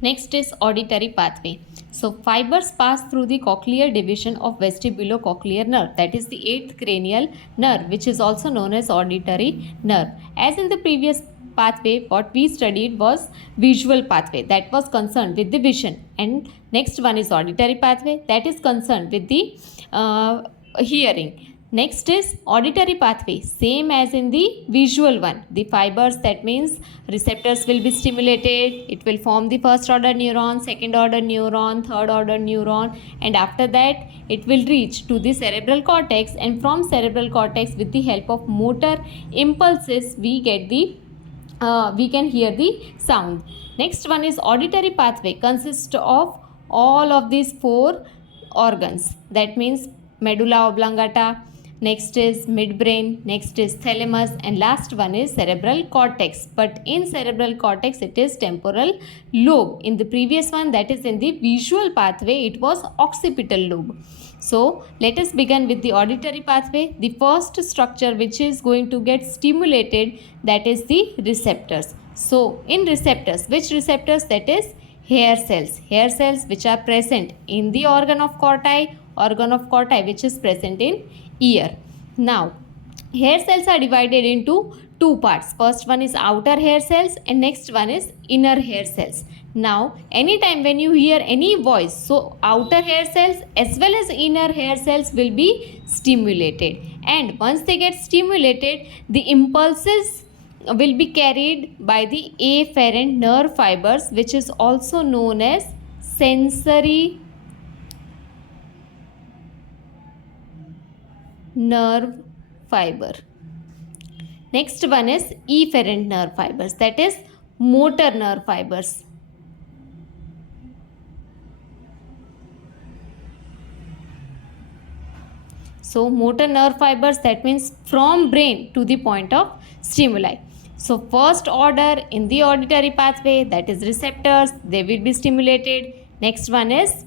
Next is auditory pathway. So fibers pass through the cochlear division of vestibulocochlear nerve, that is the eighth cranial nerve, which is also known as auditory nerve. As in the previous pathway, what we studied was visual pathway, that was concerned with the vision, and next one is auditory pathway, that is concerned with the hearing. Next is auditory pathway, same as in the visual one. The fibers, that means receptors, will be stimulated. It will form the first order neuron, second order neuron, third order neuron, and after that it will reach to the cerebral cortex, and from cerebral cortex, with the help of motor impulses, we can hear the sound. Next one is auditory pathway, consists of all of these four organs, that means medulla oblongata, next is midbrain, next is thalamus, and last one is cerebral cortex. But in cerebral cortex it is temporal lobe. In the previous one, that is in the visual pathway, it was occipital lobe. So let us begin with the auditory pathway. The first structure which is going to get stimulated, that is the receptors. So in receptors, which receptors? That is hair cells which are present in the organ of corti which is present in ear. Now hair cells are divided into two parts. First one is outer hair cells and next one is inner hair cells. Now anytime when you hear any voice, so outer hair cells as well as inner hair cells will be stimulated, and once they get stimulated, the impulses will be carried by the afferent nerve fibers, which is also known as sensory nerve fiber. Next one is efferent nerve fibers, that is motor nerve fibers. So motor nerve fibers, that means from brain to the point of stimuli. So first order in the auditory pathway, that is receptors, they will be stimulated. Next one is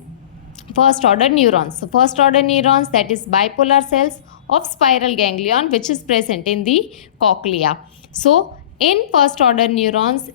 first order neurons. So first order neurons, that is bipolar cells of spiral ganglion, which is present in the cochlea. So in first order neurons,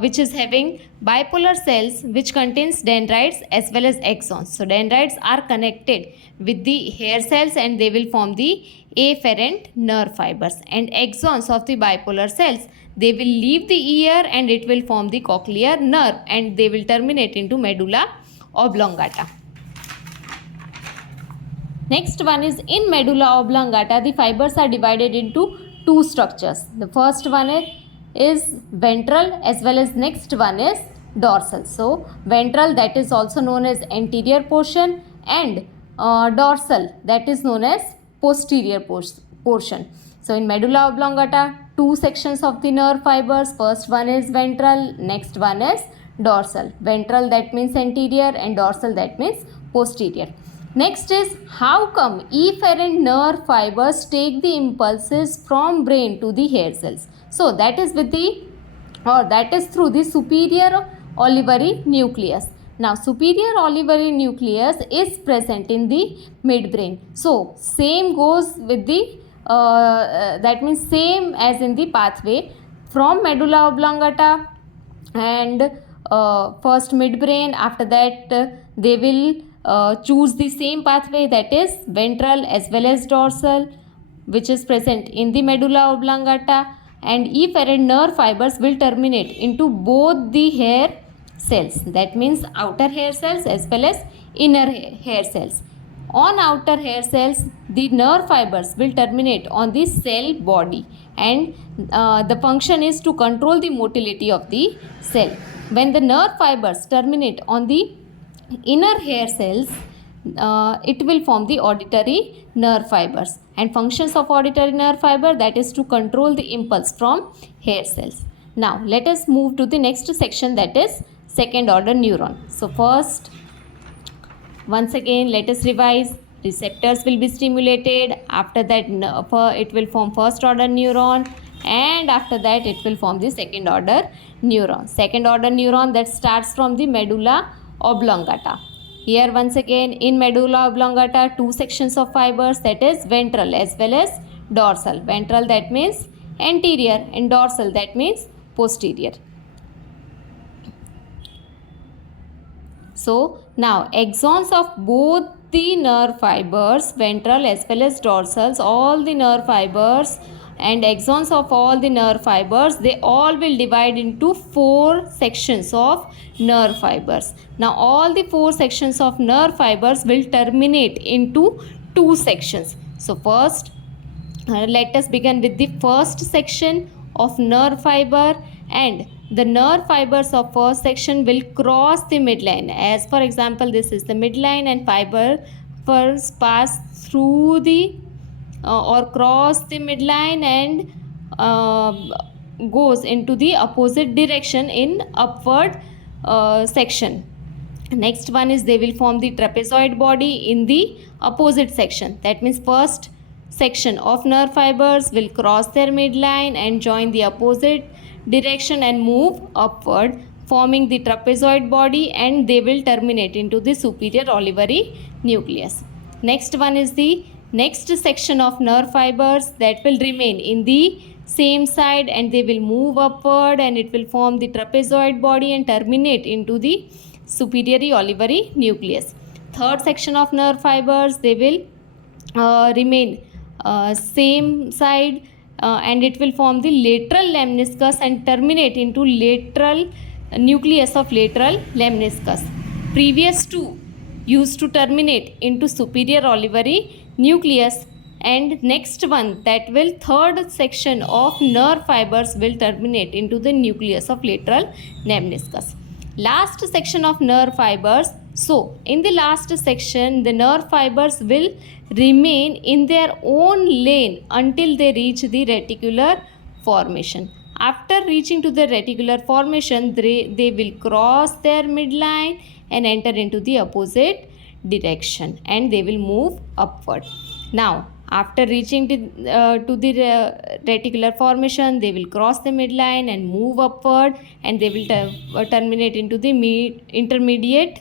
which is having bipolar cells which contains dendrites as well as axons. So dendrites are connected with the hair cells and they will form the afferent nerve fibers, and axons of the bipolar cells, they will leave the ear and it will form the cochlear nerve, and they will terminate into medulla oblongata. Next one is in medulla oblongata, the fibers are divided into two structures. The first one is ventral as well as next one is dorsal. So ventral, that is also known as anterior portion, and dorsal, that is known as posterior portion. So in medulla oblongata, two sections of the nerve fibers. First one is ventral, next one is dorsal. Ventral, that means anterior, and dorsal, that means posterior. Next is how come efferent nerve fibers take the impulses from brain to the hair cells. So that is through the superior olivary nucleus. Now superior olivary nucleus is present in the midbrain. So same goes with the that means same as in the pathway from medulla oblongata and first midbrain. After that they will choose the same pathway, that is ventral as well as dorsal, which is present in the medulla oblongata, and efferent nerve fibers will terminate into both the hair cells, that means outer hair cells as well as inner hair cells. On outer hair cells, the nerve fibers will terminate on the cell body, and the function is to control the motility of the cell. When the nerve fibers terminate on the inner hair cells, it will form the auditory nerve fibers, and functions of auditory nerve fiber, that is to control the impulse from hair cells. Now let us move to the next section, that is second order neuron. So first, once again let us revise. Receptors will be stimulated, after that it will form first order neuron, and after that it will form the second order neuron. Second order neuron, that starts from the medulla oblongata. Here once again in medulla oblongata, two sections of fibers, that is ventral as well as dorsal. Ventral, that means anterior, and dorsal, that means posterior. So now axons of both the nerve fibers, ventral as well as dorsals, all the nerve fibers and axons of all the nerve fibers, they all will divide into 4 sections of nerve fibers. Now all the 4 sections of nerve fibers will terminate into 2 sections. So first, let us begin with the first section of nerve fiber, and the nerve fibers of first section will cross the midline. As for example, this is the midline, and fibers pass through the or cross the midline and goes into the opposite direction in upward section. Next one is they will form the trapezoid body in the opposite section. That means first section of nerve fibers will cross their midline and join the opposite direction and move upward, forming the trapezoid body, and they will terminate into the superior olivary nucleus. Next one is the next section of nerve fibers that will remain in the same side, and they will move upward and it will form the trapezoid body and terminate into the superior olivary nucleus. Third section of nerve fibers, they will remain same side and it will form the lateral lemniscus and terminate into lateral nucleus of lateral lemniscus. Previous two used to terminate into superior olivary nucleus, and next one, that will third section of nerve fibers will terminate into the nucleus of lateral lemniscus. Last section of nerve fibers. So in the last section, the nerve fibers will remain in their own lane until they reach the reticular formation. After reaching to the reticular formation, they will cross their midline and enter into the opposite direction, and they will move upward. Now after reaching to the reticular formation, they will cross the midline and move upward, and they will terminate into the intermediate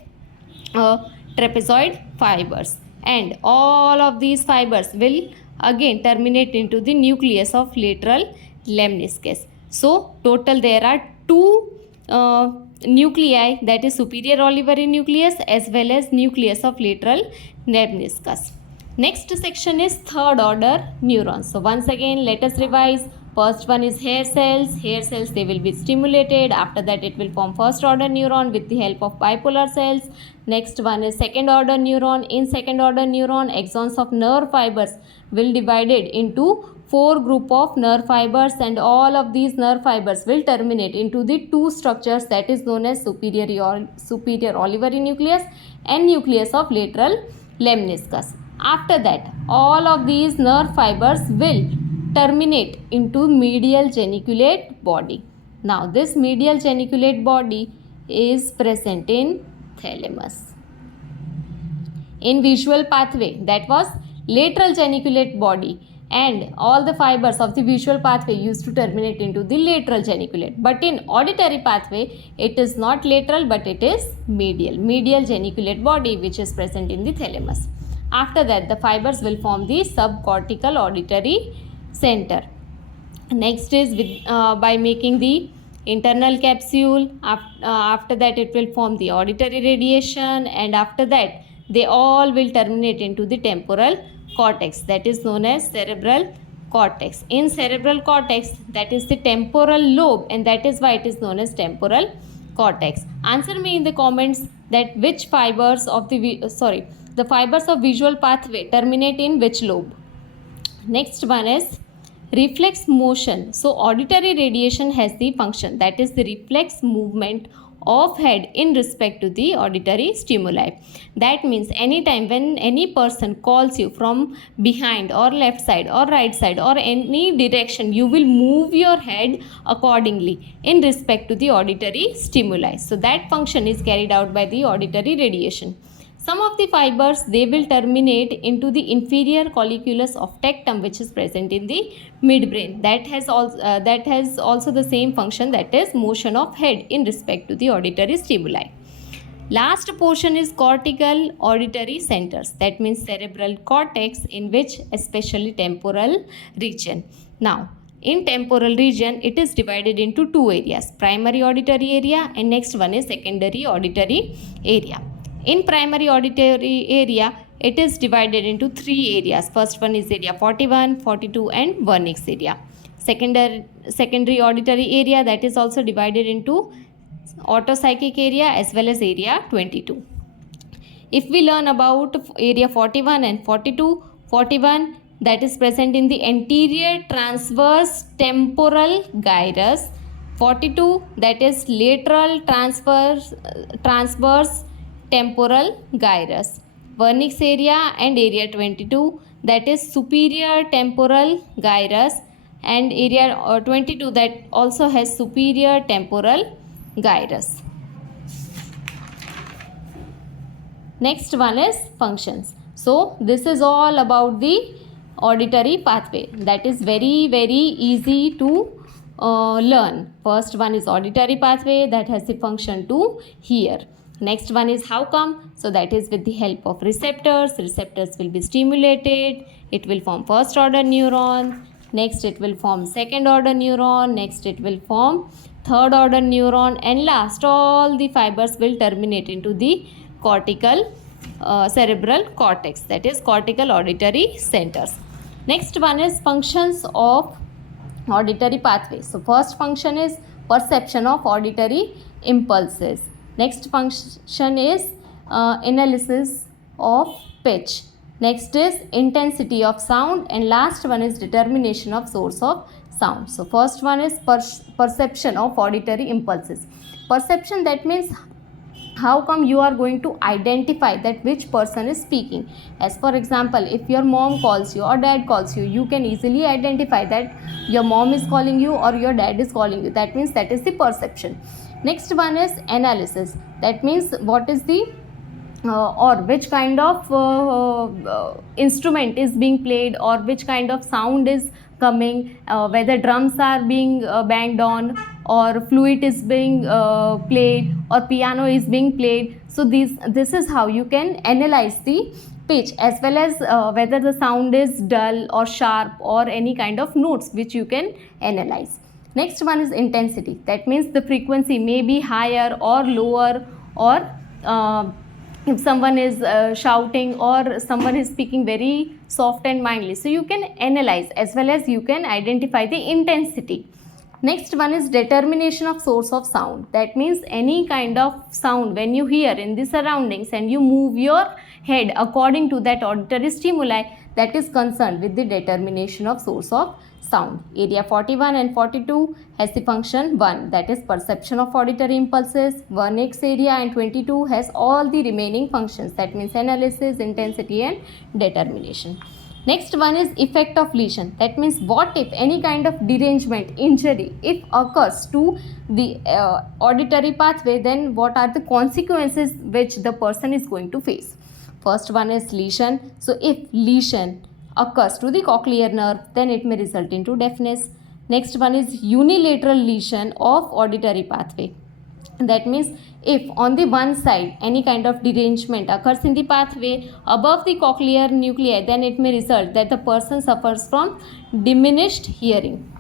trapezoid fibers, and all of these fibers will again terminate into the nucleus of lateral lemniscus. So total there are 2 nuclei, that is superior olivary nucleus as well as nucleus of lateral lemniscus. Next section is third order neurons. So once again let us revise. First one is hair cells. Hair cells, they will be stimulated. After that it will form first order neuron with the help of bipolar cells. Next one is second order neuron. In second order neuron, axons of nerve fibers will divided into 4 group of nerve fibers, and all of these nerve fibers will terminate into the 2 structures, that is known as superior olivary nucleus and nucleus of lateral lemniscus. After that, all of these nerve fibers will terminate into medial geniculate body. Now this medial geniculate body is present in thalamus. In visual pathway, that was lateral geniculate body, and all the fibers of the visual pathway used to terminate into the lateral geniculate. But in auditory pathway, it is not lateral but it is medial geniculate body, which is present in the thalamus. After that, the fibers will form the subcortical auditory center. Next is by making the internal capsule. After that, it will form the auditory radiation, and after that they all will terminate into the temporal cortex, that is known as cerebral cortex. In cerebral cortex, that is the temporal lobe, and that is why it is known as temporal cortex. Answer me in the comments that which fibers of the fibers of visual pathway terminate in which lobe. Next one is reflex motion. So auditory radiation has the function, that is the reflex movement of head in respect to the auditory stimuli. That means anytime when any person calls you from behind or left side or right side or any direction, you will move your head accordingly in respect to the auditory stimuli. So that function is carried out by the auditory radiation. Some of the fibers, they will terminate into the inferior colliculus of tectum, which is present in the midbrain. That has also the same function, that is motion of head in respect to the auditory stimuli. Last portion is cortical auditory centers. That means cerebral cortex, in which especially temporal region. Now, in temporal region, it is divided into 2 areas, primary auditory area and next one is secondary auditory area. In primary auditory area, it is divided into 3 areas. First one is area 41, 42 and vernix area. Secondary auditory area, that is also divided into otopsychic area as well as area 22. If we learn about area 41 and 42, 41 that is present in the anterior transverse temporal gyrus, 42 that is lateral transverse temporal gyrus. Vernix area and area 22 that is superior temporal gyrus, and area 22 that also has superior temporal gyrus. Next one is functions. So this is all about the auditory pathway. That is very easy to learn. First one is auditory pathway, that has the function to hear. Next one is how come. So that is with the help of receptors. Receptors will be stimulated. It will form first order neuron. Next it will form second order neuron. Next it will form third order neuron. And last all the fibers will terminate into the cortical cerebral cortex, that is cortical auditory centers. Next one is functions of auditory pathway. So first function is perception of auditory impulses. Next function is analysis of pitch. Next is intensity of sound, and last one is determination of source of sound. So first one is perception of auditory impulses. Perception, that means how come you are going to identify that which person is speaking. As for example, if your mom calls you or dad calls you, you can easily identify that your mom is calling you or your dad is calling you. That means that is the perception. Next one is analysis. That means what is the or which kind of instrument is being played, or which kind of sound is coming, whether drums are being banged on, or flute is being played, or piano is being played. So this is how you can analyze the pitch, as well as whether the sound is dull or sharp, or any kind of notes which you can analyze. Next one is intensity. That means the frequency may be higher or lower, or if someone is shouting or someone is speaking very soft and mildly. So you can analyze as well as you can identify the intensity. Next one is determination of source of sound. That means any kind of sound when you hear in the surroundings and you move your head according to that auditory stimuli, that is concerned with the determination of source of sound. Area 41 and 42 has the function 1, that is perception of auditory impulses. Vernix area and 22 has all the remaining functions, that means analysis, intensity and determination. Next one is effect of lesion. That means what if any kind of derangement, injury, if occurs to the auditory pathway, then what are the consequences which the person is going to face. First one is lesion. So if lesion occurs to the cochlear nerve, then it may result into deafness. Next one is unilateral lesion of auditory pathway. That means if on the one side any kind of derangement occurs in the pathway above the cochlear nuclei, then it may result that the person suffers from diminished hearing.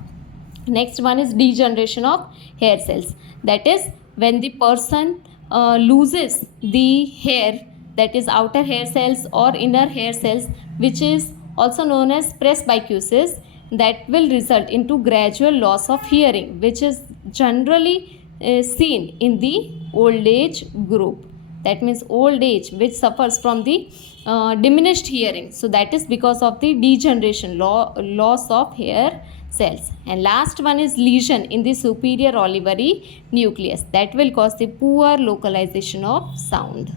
Next one is degeneration of hair cells. That is when the person loses the hair, that is outer hair cells or inner hair cells, which is also known as presbycusis, that will result into gradual loss of hearing, which is generally seen in the old age group. That means old age which suffers from the diminished hearing. So that is because of the degeneration, loss of hair cells. And last one is lesion in the superior olivary nucleus, that will cause the poor localization of sound.